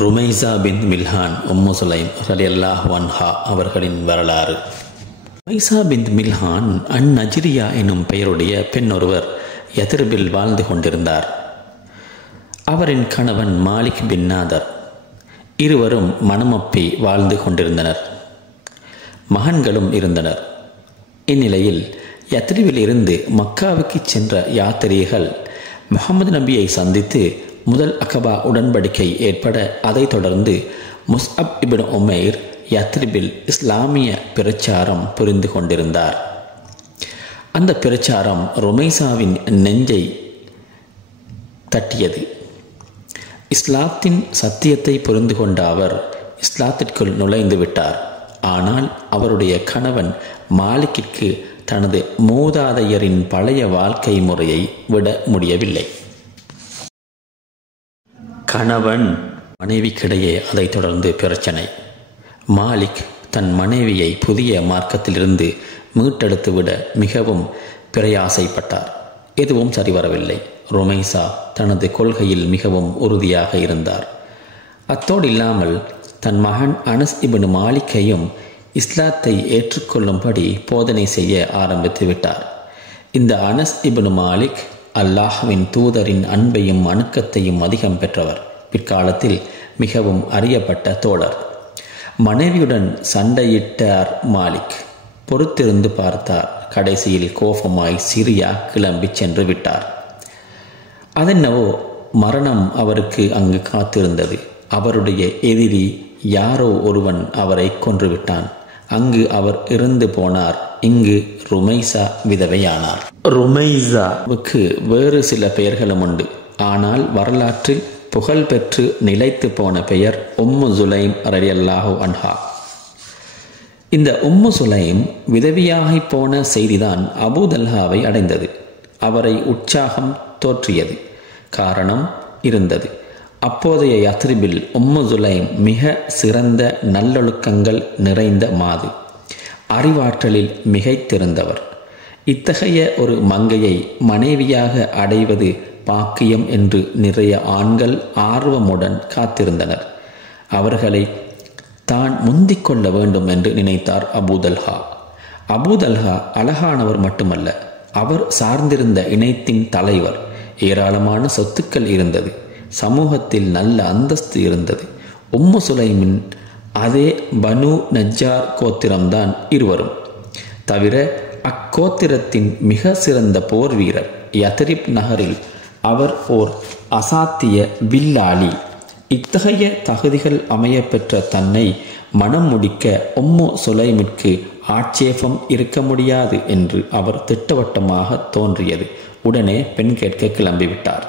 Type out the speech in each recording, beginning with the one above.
ருமைஸா பின் மில்ஹான் உம்மு சுலைம் ரலியல்லாஹு அன்ஹா அவர்களின் வரலாறு. ருமைஸா பின் மில்ஹான் அந்நஜ்ரியா எனும் பெயருடைய பெண் ஒருவர் யத்ரிபில் வாழ்ந்து கொண்டிருந்தார். அவரின் கணவன் மாலிக் பின் நாதர். இருவரும் மனமொப்பி வாழ்ந்து கொண்டிருந்தனர். மகன்களும் இருந்தனர். இந்நிலையில் யத்ரிபில் இருந்து மக்காவுக்கு சென்ற யாத்திரிகள் முஹம்மது நபியை சந்தித்து முதல் அகபா உடன்படிக்கை ஏற்பட அதைத் தொடர்ந்து முஸ்அப் இப்னு உமைர் யத்ரிபில் இஸ்லாமிய பிரச்சாரம் புரிந்து கொண்டிருந்தார். அந்த பிரச்சாரம் ருமைஸாவின் நெஞ்சை தட்டியது. இஸ்லாத்தின் சத்தியத்தை புரிந்து கொண்ட அவர் இஸ்லாத்திற்குள் நுழைந்து விட்டார். ஆனால் அவருடைய கணவன் மாலிக்கிற்கு தனது மூதாதையரின் பழைய வாழ்க்கை முறையை விட முடியவில்லை. கணவன் மனைவிக்கிடையே அதைத் தொடர்ந்து பிரச்சனை. மாலிக் தன் மனைவியை புதிய மார்க்கத்திலிருந்து மீட்டெடுத்து விட மிகவும் பிரயாசைப்பட்டார். எதுவும் சரிவரவில்லை. ருமைஸா தனது கொள்கையில் மிகவும் உறுதியாக இருந்தார். அத்தோடு இல்லாமல் தன் மகன் அனஸ் இப்னு மாலிக்கையும் இஸ்லாத்தை ஏற்றுக்கொள்ளும்படி போதனை செய்ய ஆரம்பித்து விட்டார். இந்த அனஸ் இப்னு மாலிக் அல்லாஹ்வின் தூதரின் அன்பையும் அணுக்கத்தையும் அதிகம் பெற்றவர். பிற்காலத்தில் மிகவும் அறியப்பட்ட தோழர். மனைவியுடன் சண்டையிட்டார் மாலிக். பொறுத்திருந்து பார்த்தார். கடைசியில் கோபமாய் சிரியா கிளம்பி சென்று விட்டார். அதென்னவோ மரணம் அவருக்கு அங்கு காத்திருந்தது. அவருடைய எதிரி யாரோ ஒருவன் அவரை கொன்றுவிட்டான். அங்கு அவர் இறந்து போனார். இங்கு ருமைஸா விதவையானார். ருமைஸாவுக்கு வேறு சில பெயர்களும் உண்டு. ஆனால் வரலாற்றில் புகழ் பெற்று நிலைத்து போன பெயர் உம்மு சுலைம் ரலியல்லாஹு அன்ஹா. இந்த உம்மு சுலைம் விதவியாகி போன செய்திதான் அபூ தல்ஹாவை அடைந்தது. அவரை உற்சாகம் தோற்றியது. காரணம் இருந்தது. அப்போதைய யத்ரிபில் உம்மு சுலைம் மிக சிறந்த நல்லொழுக்கங்கள் நிறைந்த மாது, அறிவாற்றலில் மிகைத்திருந்தவர். இத்தகைய ஒரு மங்கையை மனைவியாக அடைவது பாக்கியம் என்று நிறைய ஆண்கள் ஆர்வமுடன் காத்திருந்தனர். அவர்களை தான் முந்திக் கொள்ள வேண்டும் என்று நினைத்தார் அபூ தல்ஹா. அபூ தல்ஹா அழகானவர் மட்டுமல்ல, அவர் சார்ந்திருந்த இனத்தின் தலைவர். ஏராளமான சொத்துக்கள் இருந்தது. சமூகத்தில் நல்ல அந்தஸ்து இருந்தது. உம்மு சுலைமின் அதே பனு நஜ்ஜார் கோத்திரம்தான் இருவரும். தவிர அக்கோத்திரத்தின் மிக சிறந்த போர் வீரர். யத்ரிப் நகரில் அவர் ஓர் அசாத்திய வில்லாளி. இத்தகைய தகுதிகள் அமைய பெற்ற தன்னை மனம் முடிக்க உம்மு சுலைமிற்கு ஆட்சேபம் இருக்க முடியாது என்று அவர் திட்டவட்டமாக தோன்றியது. உடனே பெண் கேட்க கிளம்பிவிட்டார்.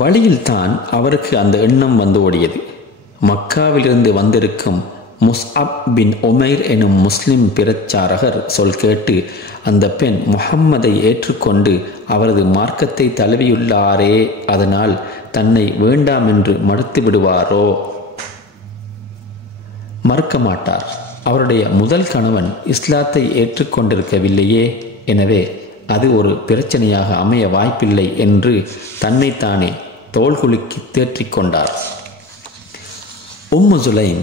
வழியில்தான் அவருக்கு அந்த எண்ணம் வந்து ஓடியது. மக்காவிலிருந்து வந்திருக்கும் முஸ்அப் பின் உமைர் எனும் முஸ்லிம் பிரச்சாரகர் சொல் கேட்டு அந்த பெண் முஹம்மதை ஏற்றுக்கொண்டு அவரது மார்க்கத்தை தழுவியுள்ளாரே, அதனால் தன்னை வேண்டாம் என்று மறுத்து விடுவாரோ? மறுக்க மாட்டார். அவருடைய முதல் கணவன் இஸ்லாத்தை ஏற்றுக்கொண்டிருக்கவில்லையே, எனவே அது ஒரு பிரச்சனையாக அமைய வாய்ப்பில்லை என்று தன்னைத்தானே தோள்குலுக்கி தேற்றிக்கொண்டார். உம்மு சுலைம்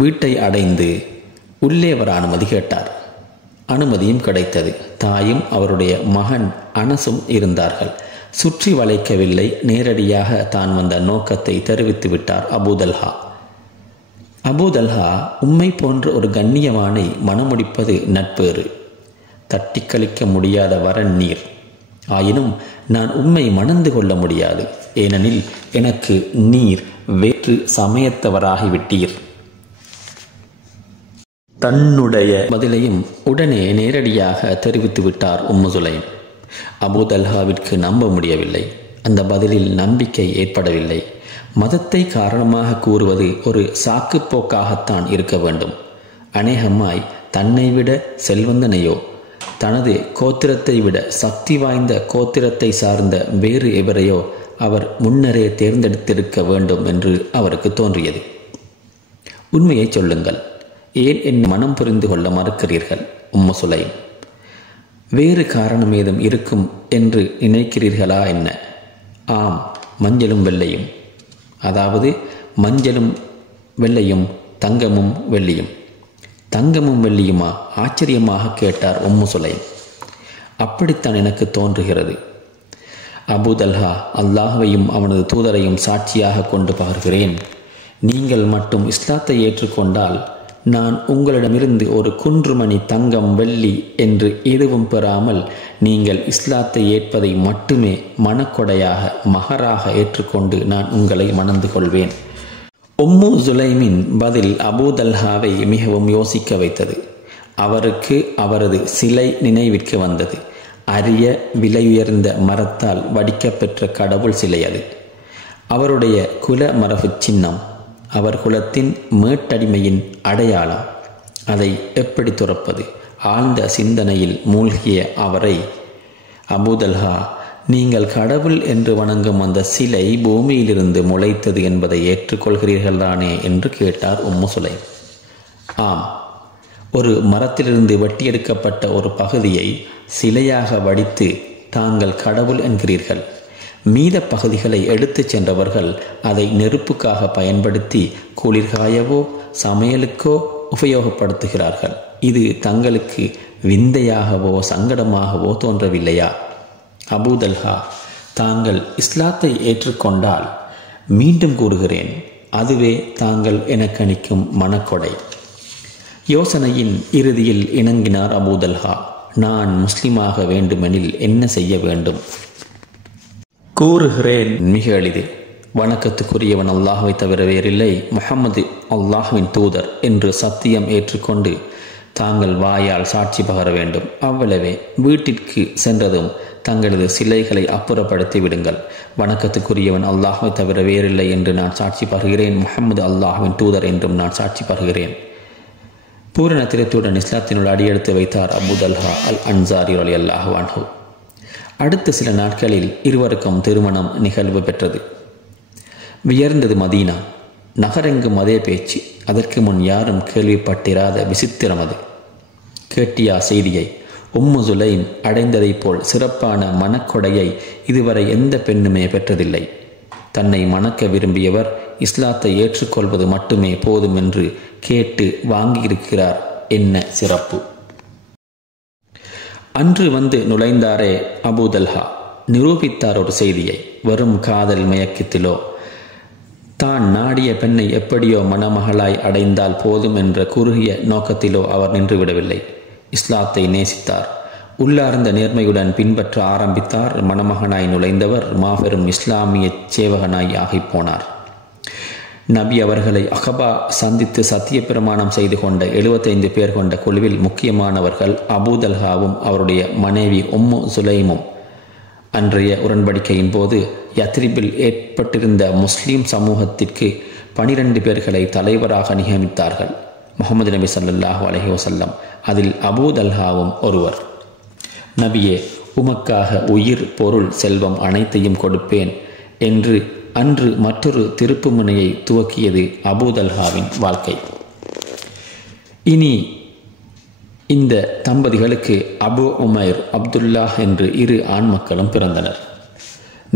வீட்டை அடைந்து உள்ளே வர அனுமதி கேட்டார். அனுமதியும் கிடைத்தது. தாயும் அவருடைய மகன் அனசும் இருந்தார்கள். சுற்றி வளைக்கவில்லை. நேரடியாக தான் வந்த நோக்கத்தை தெரிவித்து விட்டார் அபூ தல்ஹா. அபூ தல்ஹா உம்மை போன்ற ஒரு கண்ணியவானை மணமுடிப்பது நட்பேறு. தட்டி கழிக்க முடியாத வரன் நீர். ஆயினும் நான் உம்மை மணந்து கொள்ள முடியாது. ஏனெனில் எனக்கு நீர் வேற்று சமயத்தவராகிவிட்டீர். தன்னுடைய பதிலையும் உடனே நேரடியாக தெரிவித்து விட்டார் உம்மு சுலைம். அபூ தல்ஹாவிற்கு நம்ப முடியவில்லை. அந்த பதிலில் நம்பிக்கை ஏற்படவில்லை. மதத்தை காரணமாக கூறுவது ஒரு சாக்குப்போக்காகத்தான் இருக்க வேண்டும். அநேகமாய் தன்னை விட செல்வந்தனையோ தனது கோத்திரத்தை விட சக்தி வாய்ந்த கோத்திரத்தை சார்ந்த வேறு எவரையோ அவர் முன்னரே தேர்ந்தெடுத்திருக்க வேண்டும் என்று அவருக்கு தோன்றியது. உண்மையை சொல்லுங்கள், ஏன் என் மனம் புரிந்து கொள்ள மறுக்கிறீர்கள் உம்மு சுலைம்? வேறு காரணம் ஏதும் இருக்கும் என்று நினைக்கிறீர்களா என்ன? ஆம், மஞ்சளும் வெள்ளையும். அதாவது மஞ்சளும் வெள்ளையும் தங்கமும் வெள்ளியும். தங்கமும் வெள்ளியுமா? ஆச்சரியமாக கேட்டார் உம்மு சுலைம். அப்படித்தான் எனக்கு தோன்றுகிறது. அபூ தல்ஹா, அல்லாஹ்வையும் அவனது தூதரையும் சாட்சியாக கொண்டு பகர்கிறேன், நீங்கள் மட்டும் இஸ்லாத்தை ஏற்றுக்கொண்டால் நான் உங்களிடமிருந்து ஒரு குன்றுமணி தங்கம் வெள்ளி என்று எதுவும் பெறாமல் நீங்கள் இஸ்லாத்தை ஏற்பதை மட்டுமே மனக்கொடையாக மகராக ஏற்றுக்கொண்டு நான் உங்களை மணந்து கொள்வேன். உம்மு சுலைமின் பதில் அபூ தல்ஹாவை மிகவும் யோசிக்க வைத்தது. அவருக்கு அவரது சிலை நினைவிற்கு வந்தது. அரிய விலையுயர்ந்த மரத்தால் வடிக்கப்பெற்ற கடவுள் சிலை அது. அவருடைய குல மரபு சின்னம், அவர் குலத்தின் மேட்டடிமையின் அடையாளம். அதை எப்படி துறப்பது? ஆழ்ந்த சிந்தனையில் மூழ்கிய அவரை, அபூ தல்ஹா, நீங்கள் கடவுள் என்று வணங்கும் அந்த சிலை பூமியிலிருந்து முளைத்தது என்பதை ஏற்றுக்கொள்கிறீர்கள்தானே என்று கேட்டார் உம்மு சுலைம். ஆம், ஒரு மரத்திலிருந்து வெட்டியெடுக்கப்பட்ட ஒரு பகுதியை சிலையாக வடித்து தாங்கள் கடவுள் என்கிறீர்கள். மீத பகுதிகளை எடுத்துச் சென்றவர்கள் அதை நெருப்புக்காக பயன்படுத்தி குளிர்காயவோ சமையலுக்கோ உபயோகப்படுத்துகிறார்கள். இது தங்களுக்கு விந்தையாகவோ சங்கடமாகவோ தோன்றவில்லையா? அபூ தல்ஹா, தாங்கள் இஸ்லாத்தை ஏற்றுக்கொண்டால், மீண்டும் கூறுகிறேன், அதுவே தாங்கள் எனக்கு அளிக்கும் மனக்கொடை. யோசனையின் இறுதியில் இணங்கினார் அபூ தல்ஹா. நான் முஸ்லிமாக வேண்டுமெனில் என்ன செய்ய வேண்டும்? கூறுகிறேன், மிக எளிது. வணக்கத்துக்குரியவன் அல்லாஹ்வை தவிர வேறில்லை, முஹம்மது அல்லாஹ்வின் தூதர் என்று சத்தியம் ஏற்றுக்கொண்டு தாங்கள் வாயால் சாட்சி பகர வேண்டும். அவ்வளவே. வீட்டிற்கு சென்றதும் தங்களது சிலைகளை அப்புறப்படுத்தி விடுங்கள். வணக்கத்துக்குரியவன் அல்லாஹ்வை தவிர வேறில்லை என்று நான் சாட்சி பகர்கிறேன், முஹம்மது அல்லாஹ்வின் தூதர் என்றும் நான் சாட்சி பகர்கிறேன். பூரண திருத்துடன் இஸ்லாத்தினுள் அடியெடுத்து வைத்தார் அபூ தல்ஹா அல் அன்சாரி ரலியல்லாஹு அன்ஹு. அடுத்த சில நாட்களில் இருவருக்கும் திருமணம் நிகழ்வு பெற்றது. வியர்ந்தது மதீனா. நகரெங்கும் அதே பேச்சு. அதற்கு முன் யாரும் கேள்விப்பட்டிராத விசித்திரம் அது. கேட்டியா செய்தியை? உம்மு சுலைம் அடைந்ததைப் போல் சிறப்பான மனக்கொடையை இதுவரை எந்த பெண்ணுமே பெற்றதில்லை. தன்னை மணக்க விரும்பியவர் இஸ்லாத்தை ஏற்றுக்கொள்வது மட்டுமே போதும் என்று கேட்டு வாங்கியிருக்கிறார். என்ன சிறப்பு! அன்று வந்து நுழைந்தாரே அபூ தல்ஹா, நிரூபித்தார் ஒரு செய்தியை. வெறும் காதல் மயக்கத்திலோ தான் நாடிய பெண்ணை எப்படியோ மணமகளாய் அடைந்தால் போதும் என்ற குறுகிய நோக்கத்திலோ அவர் நின்றுவிடவில்லை. இஸ்லாத்தை நேசித்தார். உள்ளார்ந்த நேர்மையுடன் பின்பற்ற ஆரம்பித்தார். மணமகனாய் நுழைந்தவர் மாபெரும் இஸ்லாமிய சேவகனாய் ஆகிப்போனார். நபி அவர்களை அகபா சந்தித்து சத்திய பிரமாணம் செய்து கொண்ட 75 பேர் கொண்ட குழுவில் முக்கியமானவர்கள் அபூ தல்ஹாவும் அவருடைய மனைவி உம்மு சுலைமும். அன்றைய உடன்படிக்கையின் போது யத்ரிபில் ஏற்பட்டிருந்த முஸ்லீம் சமூகத்திற்கு 12 பேர்களை தலைவராக நியமித்தார்கள். முஹம்மது நபி ஸல்லல்லாஹு அலைஹி வஸல்லம் அதில் அபூ தல்ஹாவும் ஒருவர். நபியே, உமக்காக உயிர், பொருள், செல்வம் அனைத்தையும் கொடுப்பேன் என்று அன்று மற்றொரு திருப்பு முனையை துவக்கியது அபூ தல்ஹாவின் வாழ்க்கை. இனி இந்த தம்பதிகளுக்கு அபு உமைர், அப்துல்லாஹ் என்று 2 ஆண் மக்களும் பிறந்தனர்.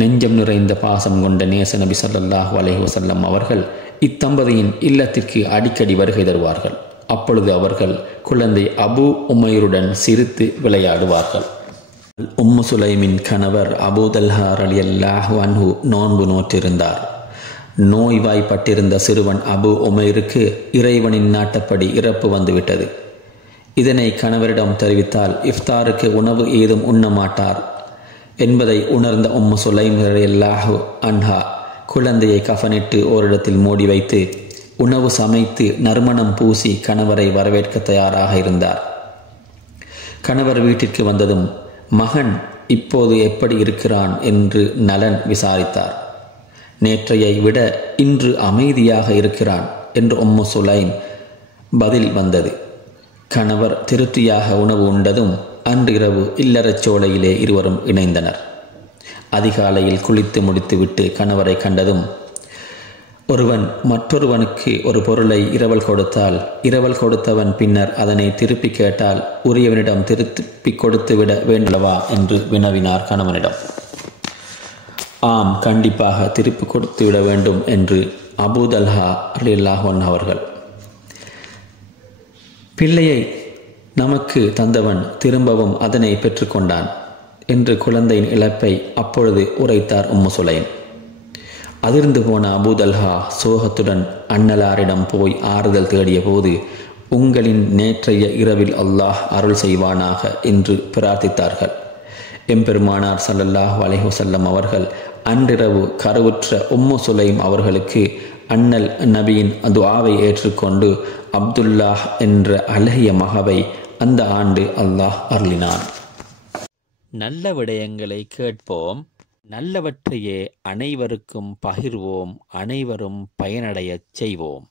நெஞ்சம் நிறைந்த பாசம் கொண்ட நேச நபி ஸல்லல்லாஹு அலைஹி வஸல்லம் அவர்கள் இத்தம்பதியின் இல்லத்திற்கு அடிக்கடி வருகை தருவார்கள். அப்பொழுது அவர்கள் குழந்தை அபு உமைருடன் சிரித்து விளையாடுவார்கள். உம்மு சுலைமின் கணவர் அபூ தல்ஹா ரலியல்லாஹு அன்ஹு நோன்பு நோற்றிருந்தார். நோய்வாய்ப்பட்டிருந்த சிறுவன் அபு உமைருக்கு இறைவனின் நாட்டப்படி இறப்பு வந்துவிட்டது. இதனை கணவரிடம் தெரிவித்தால் இஃப்தாருக்கு உணவு ஏதும் உண்ண மாட்டார் என்பதை உணர்ந்த உம்மு சுலைம் ரலியல்லாஹு அன்ஹா குழந்தையை கஃனிட்டு ஓரிடத்தில் மூடி வைத்து உணவு சமைத்து நறுமணம் பூசி கணவரை வரவேற்க தயாராக இருந்தார். கணவர் வீட்டிற்கு வந்ததும் மகன் இப்போது எப்படி இருக்கிறான் என்று நலன் விசாரித்தார். நேற்றையை விட இன்று அமைதியாக இருக்கிறான் என்று உம்மு சுலைம் பதில் வந்தது. கணவர் திருப்தியாக உணவு உண்டதும் அன்று இரவு இல்லறச் சோலையிலே இருவரும் இணைந்தனர். அதிகாலையில் குளித்து முடித்துவிட்டு கணவரை கண்டதும், ஒருவன் மற்றொருவனுக்கு ஒரு பொருளை இரவல் கொடுத்தால் இரவல் கொடுத்தவன் பின்னர் அதனை திருப்பி கேட்டால் உரியவனிடம் திருப்பி கொடுத்து விட வேண்டவா என்று வினவினார் கணவனிடம். ஆம், கண்டிப்பாக திருப்பி கொடுத்து விட வேண்டும் என்று அபூ தல்ஹா ரலியல்லாஹு அன்ஹு அவர்கள். பிள்ளையை நமக்கு தந்தவன் திரும்பவும் அதனை பெற்றுக்கொண்டான் என்று குழந்தையின் இழப்பை அப்பொழுது உரைத்தார் உம்மு சுலைம். அதிர்ந்து போன அபூ தல்ஹா சோகத்துடன் அன்னலாரிடம் போய் ஆறுதல் தேடிய போது, உங்களின் நேற்றைய இரவில் அல்லாஹ் அருள் செய்வானாக என்று பிரார்த்தித்தார்கள். எம்பெருமானார் ஸல்லல்லாஹு அலைஹி வஸல்லம் அவர்கள் அன்றிரவு கருவுற்ற உம்மு சுலைம் அவர்களுக்கு அண்ணல் நபியின் துஆவை ஏற்றுக்கொண்டு அப்துல்லாஹ் என்ற அழகிய மகவை அந்த ஆண்டு அல்லாஹ் அருளினான். நல்ல விடயங்களை கேட்போம், நல்லவற்றையே அனைவருக்கும் பகிர்வோம், அனைவரும் பயனடையச் செய்வோம்.